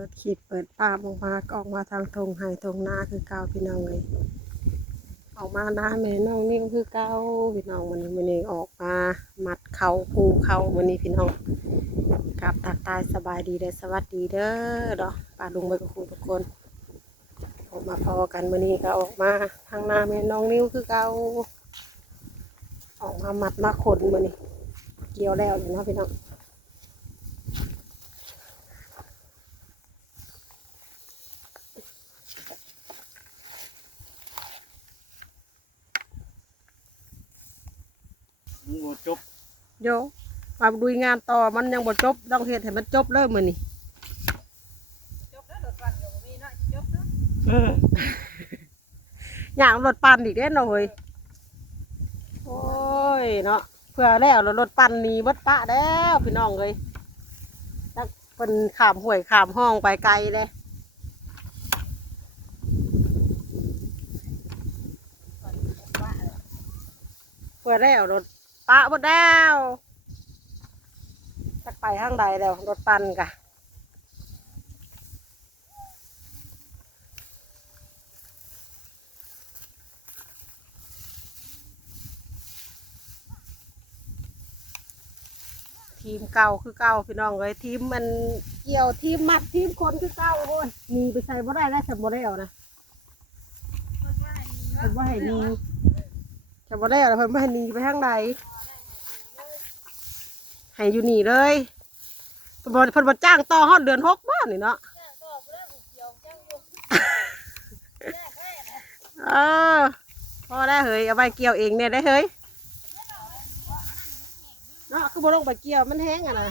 ปิดขีดเปิดป้าบออกมาก็ออกมาทางทงไห้ทงหน้าคือเก่าพี่น้องเลยออกมาหน้าแม่น้องนี่ก็คือเก่าพี่น้องวันนี้วันนี้ออกมามัดเขาภูเขาวันนี้พี่น้องกลับตักตายสบายดีเลยสวัสดีเด้อดอกป้าลุงไปกับครูทุกคน ออกมาพอกันวันนี้ก็ออกมาทางหน้าแม่น้องนิ้วคือเก่าออกมามัดมาขนวันนี้เกี่ยวแล้วเลยนะพี่น้อง มึงบ่จบ โยมาดูงานต่อมันยังบ่จบต้องเฮ็ดให้มันจบเริ่มมือนี่จบแล้วรถวันก็บ่มีเนาะจบเนาะอย่างรถปั่นอีกเด้เนาะเฮ้ยโอ้ยเนาะเพื่อแล้วรถปั่นหนีเบดปะแล้วพี่น้องเลยนักเป็นขามห่วยขามห้องไปไกลเลยเพื่อแล้วรถ ปะหมดแล้วจักไปข้างใดแล้วรถปั่นกะทีมเก่าคือเก่าพี่น้องเลยทีมมันเกี่ยวทีมมัดทีมคนคือเก่าโอ้ยหนีไปใส่บ่ได้แล้วสมบ่ได้เอานะเพิ่นว่าให้นีเพิ่นบ่ให้หนีสมบ่ได้เอาแล้วเพิ่นบ่ให้นีไปทางใด ให้อยู่นี่เลยเพิ่นบ่เพิ่นบ่จ้างต่อฮอดเดือนหกบ้านนี่เนาะจ้างก็ผู้ใดผู้เกี่ยวจ้างอยู่แจ้งให้นะเออพอได้เฮ้ยเอาไปเกี่ยวเองเนี่ยได้เฮ้ยเนาะคือบ่ลงไปเกี่ยวมันแห้งอะนะ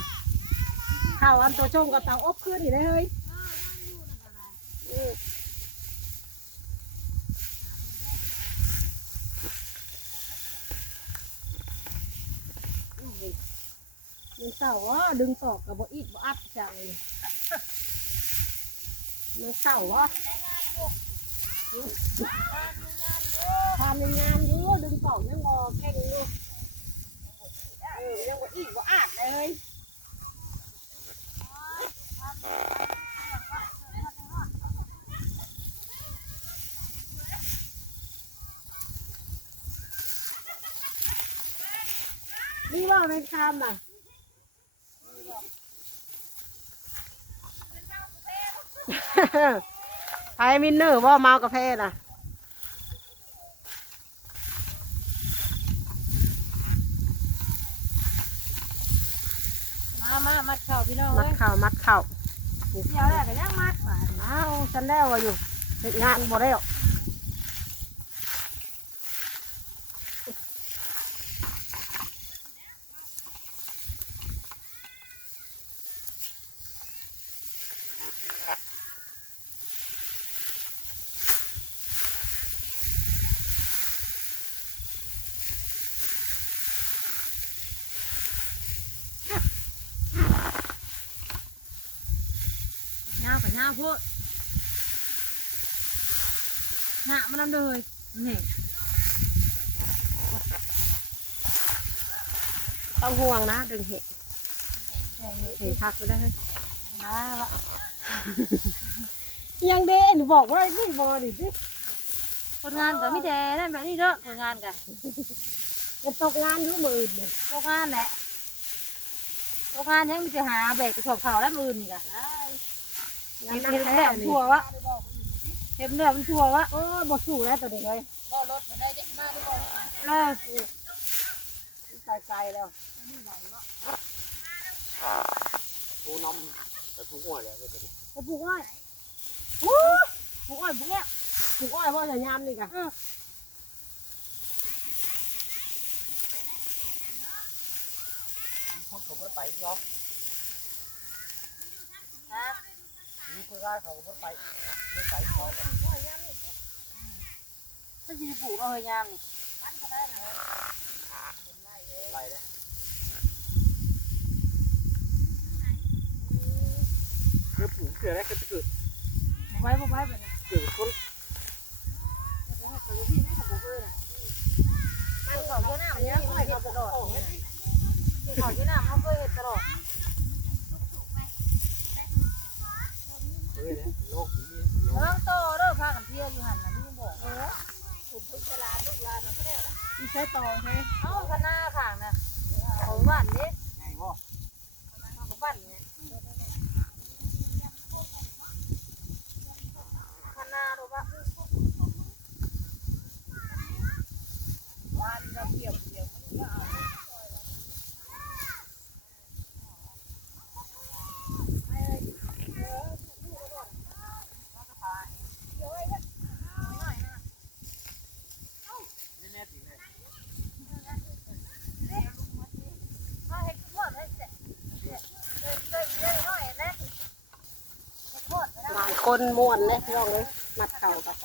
ข้าวอันตัวชงกับเตาอบขึ้นนี่ได้เฮ้ย มมันเสาว่าดึงตอกกับบ่อีกบ่อัดจังเลยมันเสาว่าทำในงานอยู่ดึงสองยังงอแข่งอยู่เออยังบ่อีกบ่อาดเลยนี่ว่าเป็นคำอะ ไทยมินเนอร์ว่าเมากาแฟน่ะมามามัดเข่าพี่น้องมัเอ้ดยเข่ามัดเข่าเกี่ยวแล้วก็ยังมัดบาดอ้าวฉันได้ว่าอยู่เฮ็ดงานบ่ได้หรอก ยาวก็ยาวโพดหน้ามันนำเลยนี่ต้องห่วงนะดึงเห็ดเห็ดพักไปได้เลยมาละยังเด้หนูบอกว่านี่บอดิสิคนงานก็มีแต่นั่นแบบนี้เด้อคนงานก็มันตกงานอยู่มืออื่นเนี่ยตกงานแหละตกงานยังมีแต่หาแบกกระสอบข้าวแล้วมือนี่ก็งาน เห็นเนแท้แล้วนี่ทั่ววะเห็นแล้วมันทั่ววะโอ้บอสู้แล้วตัวเด็กเลยบ่รถมันได้จักมาด้วยเออไกลไกลแล้วทูน้ำแต่ทุกหัวเลยไม่เป็นไปปลูกอ้อยวู้ปลูกอ้อยปลูกอ้อยปลูกอ้อยเพราะจะยามนี่กะคนเขาไม่ไปเนาะ มีคนร้ายเขาไม่ไปไม่ไปเขาถ้าสิปลูกเอาเฮยามนี่ไล่เลยเกิดผูกเกิดอะไรเกิดเกิดบ่ไว้บ่ไว้ไปนเกิดคนแต่ว่าพี่แม่ก็บ่เคยนะมันขาหน้ามันยังเคยเฮ็ดตลอดขอเจ้าหน้าเขาเคยเฮ็ดตลอด เลยนะโลกำลกเริ่มโตเริ่มพากันเที่ยวอยู่หันนะนี่บอกเออผมพุทธลานลูกลานนเขาเรียกนะอีใช้ต่อใช่เอ้าคณะข้างน่ะเขาบ้านนี้ไงบ่เขาบ้านนี้คณะหรือว่าบ้านเราเกี่ยวเกี่ยวมันก็เอา แน่ๆสิเลย ถ้าให้กินหมดให้เสร็จเนี่ยเดินเดินเดินหน่อยนะให้โค ก้นม้วนเลยพี่น้องเลยมัดเข่ากันคน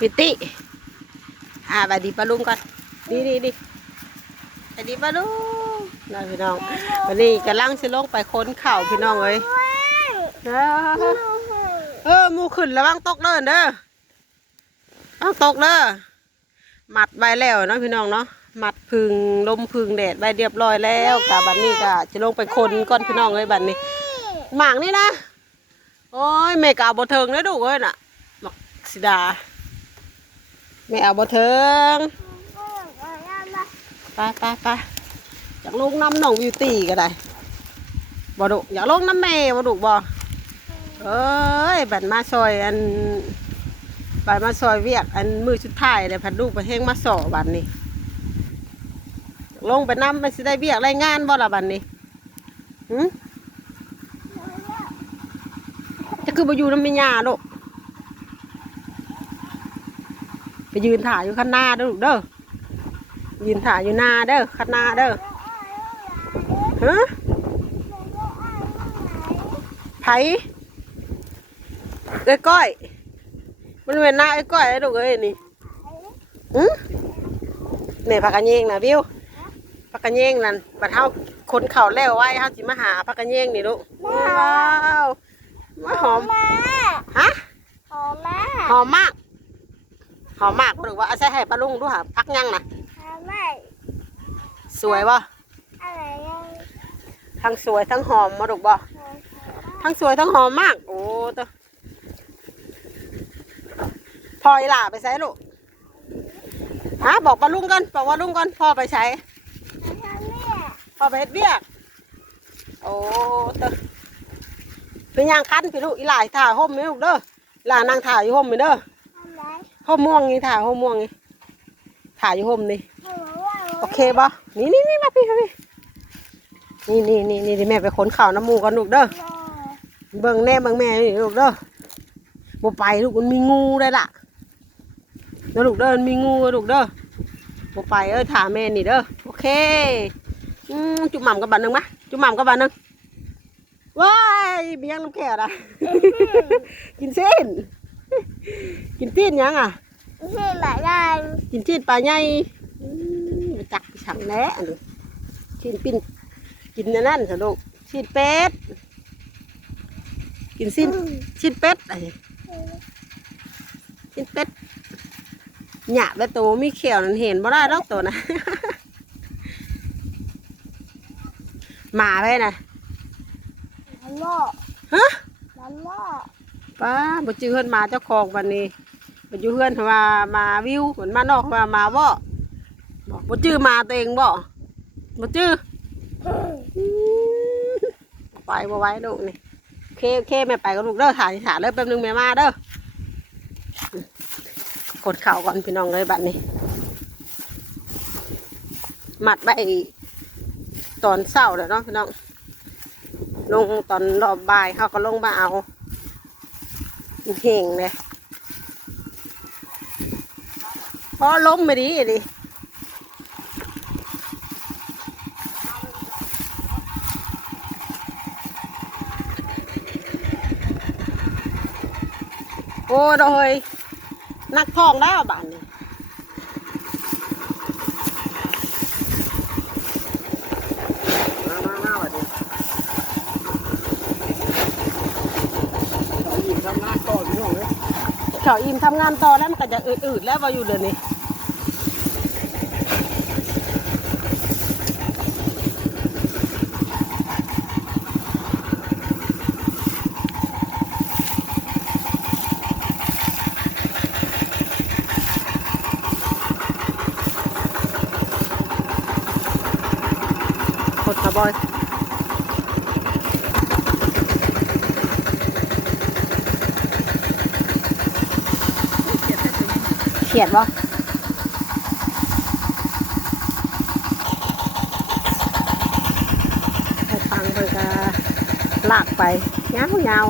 พิติ อ่าบาดีปลาลุงก่อนดีดีดีบาดีปลาลุงน้องพี่น้อง วันนี้กำลังสิลงไปค้นเข่าพี่น้องเลยเออเออมูขึ้นระวังตกเด้อเด้อระวังตกเด้อมัดใบแล้วเนาะพี่น้องเนาะมัดพึงลมพึงแดดใบเรียบร้อยแล้วกับบัดนี้ก็จะลงไปค้นก่อนพี่น้องเลยบัดนี้หมางนี่นะโอ้ยแม่กาบ่เทิงเลยดูเอ้ยน่ะหมักสิดา แม่เอาบ่เทิงไปไปไปอยากลงน้ำหนองบิวตีก็ได้บ่ดุอยากลงน้ำแม่บ่ดุบ่เอ้ยบัดมาซอยอันบัดมาซอยเวียกอันมือชุดท้ายเลยพัดลูกไปเฮงมาสอบัดนี้ลงไปน้ำไปสิได้เวียกรายงานบ่ละบัดนี้หืมจะคือบ่อยู่น้ำมีญาลูกไป ยืนถ่ายอยู่ข้างหน้าเด้อลูกเด้อยืนถ่ายอยู่หน้าเด้อคันหน้าเด้อฮะไผเอ้ยก้อย มันเป็นหน้าไอ้ก้อยไอ้ลูกเอ้ยนี่หืเนี่ยพักกันเยงนะวิวพักกันเยงนั่นบัดเฮาคนเข่าแล้วไว้เฮาสิมาหาพักกันเยงนี่ลูกว้าวมาหอมฮะหอมมากหอมมาก หอมมากหรือว่าเอาใส่ให้ปลาลุงดูหาพักยังนะหอมมากสวยบ่อะไรยังทั้งสวยทั้งหอมมาดูบ่ทั้งสวยทั้งหอมมาก โอ้ตัวพออีหล่าไปใช้ลูกฮะบอกปลาลุงก่อนบอกว่าลุงก่อนพ่อไปใช้ทำเนี่ยพ่อไปเฮ็ดเบี้ยกโอ้ตัวเป็นยางคันพี่ลูกอีหล่าถ่ายห่มไหมลูกเด้ออีหล่านางถ่ายอยู่ห่มไหมเด้อทำไร ห่มม่วงนี่ถ่ายห่มม่วงนี่ถ่ายอยู่ห่มนี่โอเคบ่นี่นี่นี่มาพี่มาพี่นี่นี่นี่นี่แม่ไปขนข่าวน้ำมูกันลูกเด้อเบิ่งแน่เบิ่งแม่นี่ลูกเด้อบ่ไปลูกมันมีงูได้ล่ะเด้อลูกเด้อมันมีงูลูกเด้อบ่ไปเอ้ยถามแม่นี่เด้อโอเคอืมจุ่มหม่ำกับบันหนึงมะจุ่มหม่ำกับบันหนึงว้ายเบี้ยงน้ำแข็งอะกินเส้น กินตีนยังอะไม่ใช่หลายได้กินชีนปลาใหญ่อืมไปจักไปฉังแหน่อันนี้ชีนปิ้นกินอันนั่นสะลูกชีนเป็ด กินชีนชีนเป็ดอะไรชีนเป็ดหยาบแล้วตัวมีเขียวนั่นเห็นบ่ได้ดอกตัวนะหมาไปนะลันล่อฮะลันล่อ ป้าบ่จื้อเฮือนมาเจ้าของวันนี้บ่อยู่เฮือนว่ามาวิวเหมือนมานอกว่ามาบ่บอกบ่จื้อมาตัวเองบ่บ่จื้อไปบ่ไว้ลูกนี่โอเคโอเคแม่ไปกับลูกเด้อถ่ายถ่ายเลยแป๊บนึงแม่มาเด้อกดเข่าวก่อนพี่น้องเลยบัดนี้มัดใบตอนเศร้าเลยเนาะพี่น้องลงตอนรอบบ่ายเขาก็ลงมาเอา เห่งเลยพอล้มไม่ดีดิโอ้โดยนักทองแล้วบ้านนี้ มามามาแบบนี้เขาหยิบทำหน้าก่อนพี่น้องเลย เขาอิ่มทำงานต่อแล้วมันก็จะอืดๆแล้วว่าอยู่เดือนนี้กดกระบอย ขียดบ่ไปฟังเพิ่นก็ลากไปยาวยาว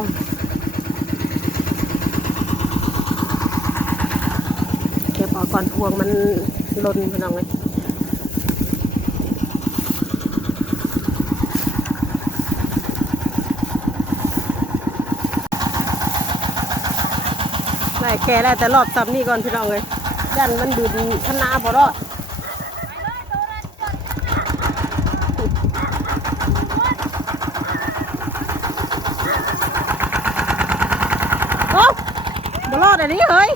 เก็บออกก่อนพวงมันล่นพี่น้องเลยได้แก่แล้วแต่รอบซ้ำนี่ก่อนพี่น้องเลย ยันมันดูดชนะพอรอดโอ้บรอดอันนี้เฮ้ย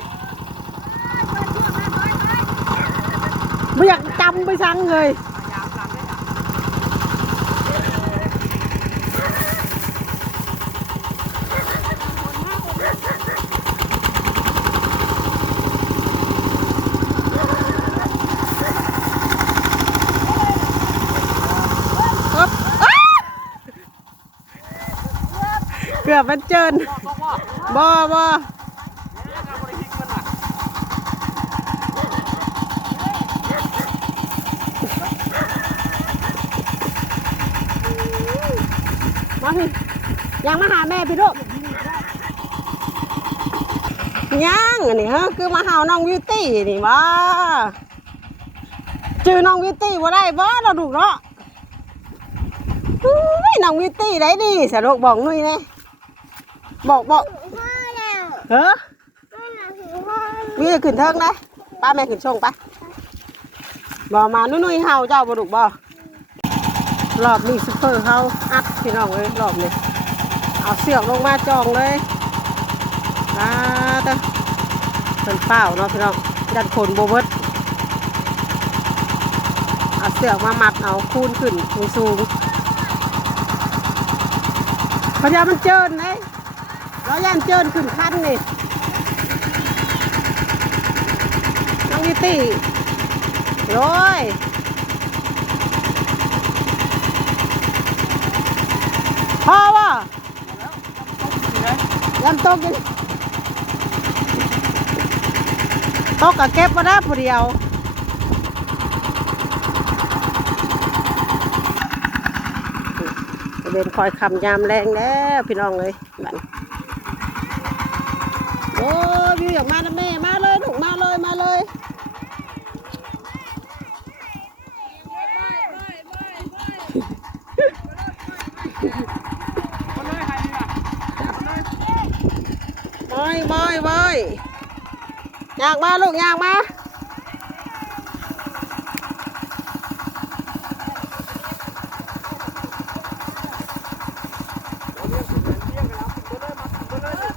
ไม่อยากจำไปสั่งเลยอ๊บอ๊ะเกือบ มันเจินพ่อพ่อบ่บ่เนี่ยงานบริษัทมันอะมาพี่ยังมาหาแม่พี่ลูกยังอันนี้ฮะคือมาหาน้องวิวตี้นี่ว่าจือน้องวิวตี้บ่ได้บ่เราดูเนาะอุ้ยน้องวิวตี้ได้ดีสะลูกบอกหนุ่ยแน่ บอกบอกพ่อแล้วเฮ้อพ่อแล้วถึงพ่อวิวขึ้นเทิงได้ป้าแม่ขึ้นช่งไปบอกมานุ่ยๆเฮาเจ้าบ่ดุบ่รอบนี้ซุปเปอร์เฮาอัดพี่น้องเลยรอบนี้เอาเสือกลงมาจองเลยตาตาเป็นเปล่าเนาะพี่น้องดันขนโบเบิดเอาเสือกมามัดเอาคูนขึ้นสูงสูงพยายามมันเจินเลย เราย่านเจินขึ้นขั้นนี่น้องวิตี้โร้ยพ่อวะยำตกยังตกกับเก็บมาได้ผู้เดียวเป็นคอยคำยามแรงแล้วพี่น้องเลยบัดนี้โอ้ยวิวอยากมาแล้วแม่มาเลยลูกมาเลยมาเลย คนเลยใครดีอะคนเลย บอยบอยบอยอยากมาลูกอยากมาเลี้ยงกันแล้วคนเลยมาคนเลย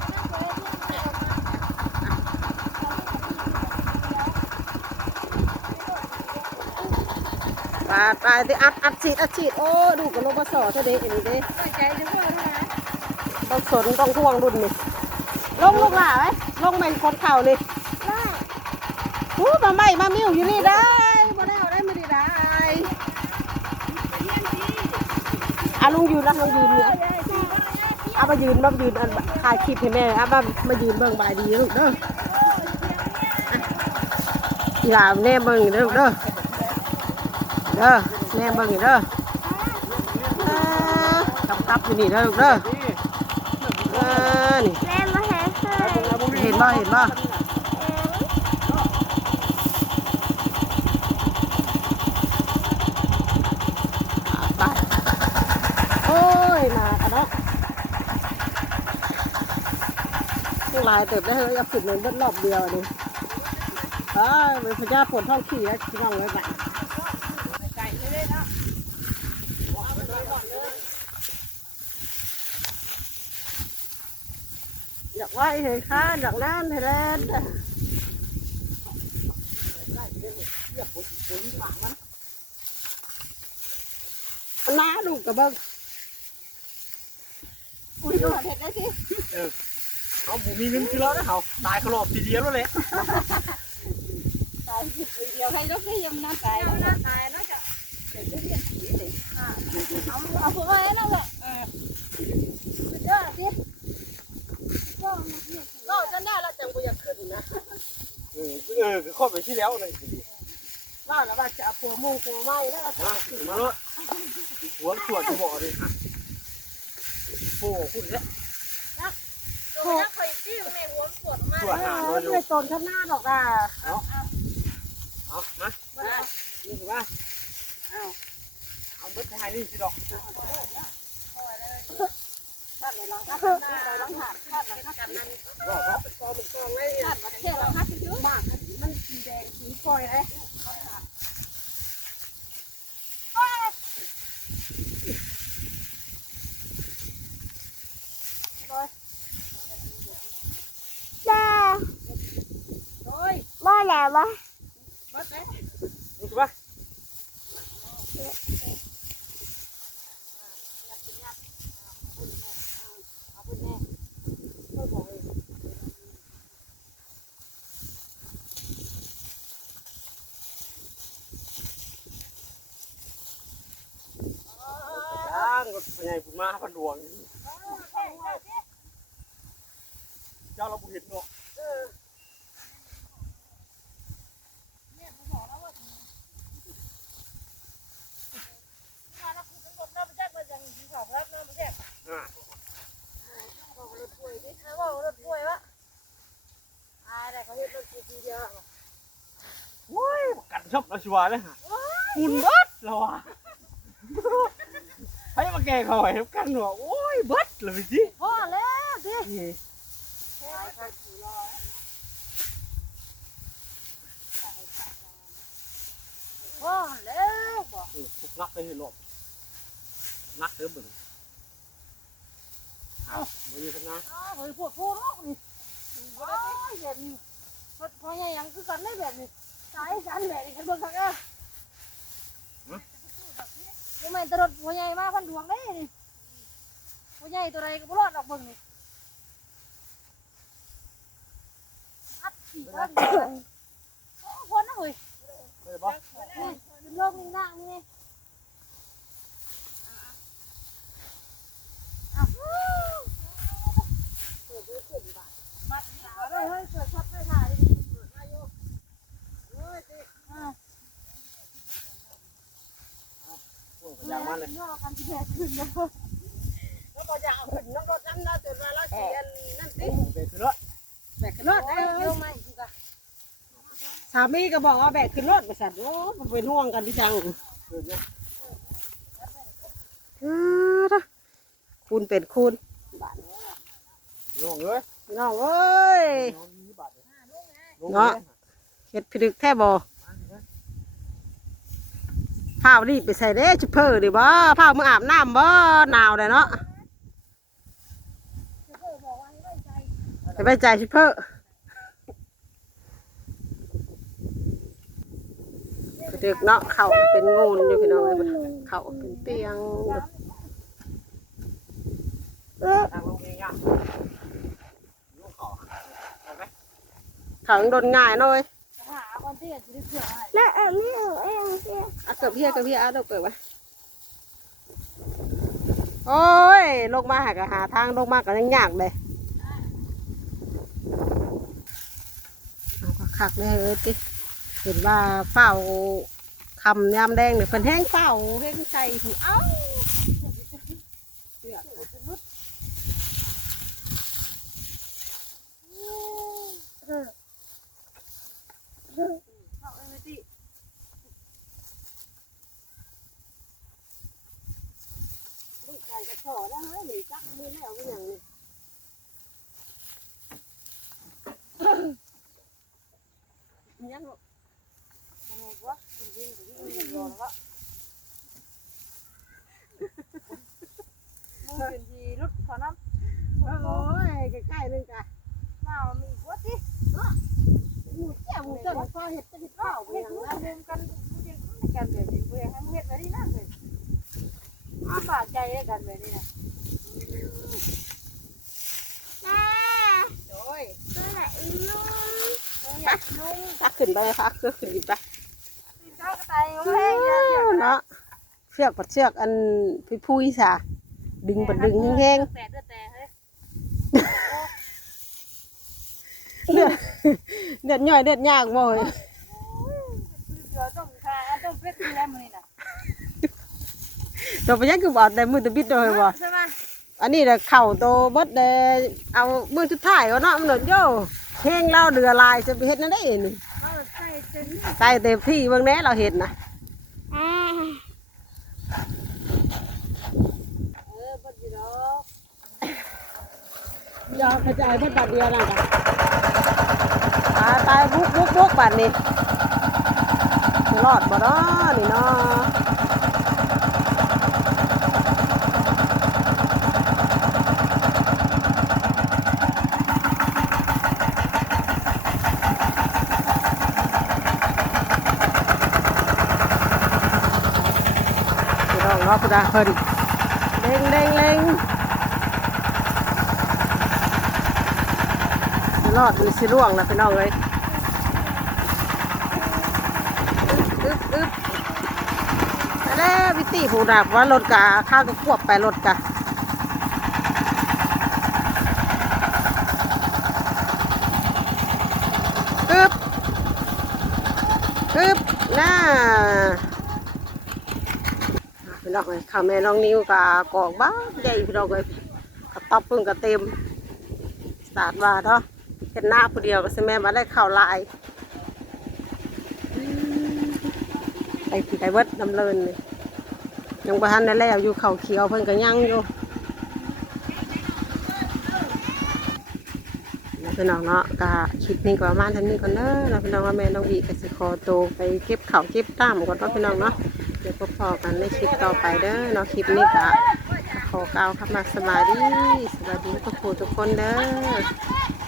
ปาดไปที่อัด อัดฉีดอัดฉีดโอ้ดูกับลงมาสอเท่าเด็กอันนี้เด้ใจจะเพื่อเท่าไหร่ต้องสนต้องห่วงรุ่นนี่ลงลูกหล่าไหมลงเป็นคนเข่านี่หูมาไม่มามิ้วอยู่นี่ได้มาได้เอาได้ไม่ได้ได้อาลุงยืนนะลุงยืนเนี่ยเอามายืนมายืนอันถ่ายคลิปให้แม่เอามามายืนเบิ่งบายดีลูกเด้ออีหลามแน่เบิ่งเด้อลูกเด้อเด้อแน่เบิ่งเด้อเอ้อกำกับอยู่นี่เด้อลูกเด้อนี่เออนี่แม่มาแห่เสื้อเห็นบ่เห็นบ่ไปโอ้ยมากันเนาะลายเติบได้เลยเอาขึ้นเลยเบิดรอบเดียวนี่เอ้ยเป็นพระเจ้าปวดท้องขี่แล้วพี่น้องเลยไปอยาก ไหว้เห็นข้าอยากนั่นเห็นแลนด์นน้าดูกระเบิ้งอุ้ยดูเห็ดได้สิเอาบุมีเงินคือแล้วนะเขาตายขาหลบทีเดียวแล้วแหละตายผิดเดียวให้ลูกได้ยังน่าตายน่าตายน่าจะเอาเอาพวกไอ้นั่นแหละเออเด้อสิ ก็มาเที่ยวก็จะได้ล้วจังบุอยากขึ้นนะเออเออคือข้อไปที่แล้วเลยว่าแล้วว่าจะเอาผัวมูผัวไม้แล้วก็มาถึงมาแล้วหัวขวดจะบอกเลยค่ะโอ้คุณเนี่ยตัวนักเคยจิ้มในหัวปวดมากขวดหาเอโดนอยู่ไม่ตนข้างหน้าดอกอะเอามานี่ถือว่าเอาเบิดไปให้นี่สิดอกท่านในรังท่านในรังหาดท่านในรังกันนั้นรอดครับกองเป็นกองเลยขาดมาเที่ยวแล้วค่ะพี่จีดอยเลยจ้าโอ้ย ว่าแล้ววะมัดเลย นี่คือว่า ย่างรถใหญ่พุ่นมาพันดวง เจ้าเราบุเห็นเนาะโอ้ยกันชอบเราชัวร์เลยฮะมุนเบิดเราอะให้มาแก่ เขาไว้กันหัวโอ้ยเบิดเลยสิพ่อแล้วสิพ่อแล้วบ่เออทุกนักเลยเห็นหรอกนักเติมบิ่งเอาไม่มีปัญหาอ้าวเฮ้ยพวกผู้ร้องนี่โอ้ยแบบนี้พ่อใหญ่ยังคือกันได้แบบนี้ตายกันแบบนี้กันบิ่งคักอะ ยังไม่ตรวจพ่อใหญ่มาพันดวงได้นี่พ่อใหญ่ตัวใดก็บ่รอดออกเบิ่งนี่อัดขี้กันโอ้คนนะเฮ้ยเลยบ่นี่เป็นโรคนี่ นอกกันที่แท้ขึ้นนะแล้วพอจะเอาขึ้นน้ำรถน้ำน่าจนว่าเราเสียนั่นติเบรกขึ้นรถแบรกขึ้นรถได้เร็สามีก็บอกว่าแบกขึ้นรถไปสัตว์โอ้มัเป็นห่วงกันที่จังคุณเป็นคุณน้องเอ้ยน้องเอ้ยเนาะเห็ดพิลึกแท่บอ ผ้ารีบไปใส่เด้ชุบเพอร์ดิบ่ผ้ามืออาบน้ำบ่หนาวเลยเนาะไปไปใจชุบเพอพิดึกเนาะเขาเป็นงูนอยู่พี่น้องเอ้ยเขาเป็นเปียงเองอะลงขาโดนง่ายน่อย หาวันที่จะได้เอให้แล้วเอไม่เอาเองเอาเกือบเพียเกือบเพียเอาเดี๋ยวเกิดไว้โอ้ยลงมาหากหาทางลงมาก็ยังยากเลยเอาขักเลยเออติเห็นว่าเฝ้าคำยามแดงเนี่ยเป็นแห้งเฝ้าแห้งใสเอ้าเชือกนะ เอาเออติลูกการกระชอได้ไหมหรือจักมือแล้วก็อย่างนี้ยังลูกยังไงวะยิงยิงยิงยิงรอแล้วมึงเป็นทีรุดขอน้ำ โอ้ยใกล้ๆนึงจ้ะ มามีหัวติ หมูเจ้าหมูเจ้าพ่อเห็ดจะเห็ดเฝ้าไป เฮ็ด อย่าง รว นั้น มกันผู้เดียวกันแบบนี้ผู้เดียวให้เฮ็ดแบบนี้นะเลยอาบาดใจกันแบบนี้นะ โอ้ย อยากนุ่งตักขึ้นไปเลยค่ะคือขึ้นอีกไปตีนข้าวกระต่ายก็แห้งนะเสียงนะเนาะเชือกปัดเชือกอันพี่พุ้ยสาดึงปัดดึงแห้งแต่เด้อแต่เฮ้ยๆเลือดเลือดย่อยเลือดยากบ่อยเดี๋ยวต้องทาต้องเป็ดแล้วมื้อนี้น่ะตัวไปยังคือบอกแต่มือตะบิดเลยบ่ใช่มั้ยอันนี้น่ะเข่าโตเบิดเดเอามือสุดท้ายเอาเนาะมันหนโย แห้งเล่าเดือลายจะไปเฮ็ดนั่นได้นี่เอาใส่เต็มใส่เต็มที่เบิ่งแหน่เราเฮ็ดนะเออบ่ดีดอกยอมกระจายเบิดบาดเดียวนั่นค่ะตายตายบุกบุกบุกบาดนี้สิรอดบ่เนาะนี่เนาะ พี่ น้งเนาะเพิ่นเล็งเล็งเล็งสิรอดหรือสิร่วงล่ะพี่น้องเลยอึ๊บอึ๊บแล้ววิตีผูดับว่ารถกะข้าวก็ควบไปรถกะอึ๊บอึ๊บน่า พี่น้องเลยข้าแม่น้องนิ้วกับกอกบ้าใหญ่พี่น้องเลยกระต๊อบเพิ่งกระเต็มสาร์ทว่าเนาะเห็นหน้าผู้เดียวก็สิแม่มาได้ข้าวลายไปที่ไก่เบิดดำเนินเลยยังประทันได้แล้วอยู่เขาเขียวเพิ่นก็ยังอยู่แล้วพี่น้องเนาะก็คลิปนี้ก็ประมาณเท่านี้ก่อนเด้อแล้วพี่น้องว่าแม่น้องวีก็สิขอโตไปเก็บเข้าเก็บตามก่อนเนาะพี่น้องเนาะ อกันในคลิปต่อไปเด้อเนาะคลิปนี้ก็ขอกล่าวคำมาสบายดีสวัสดีทุกคนทุกคนเด้อ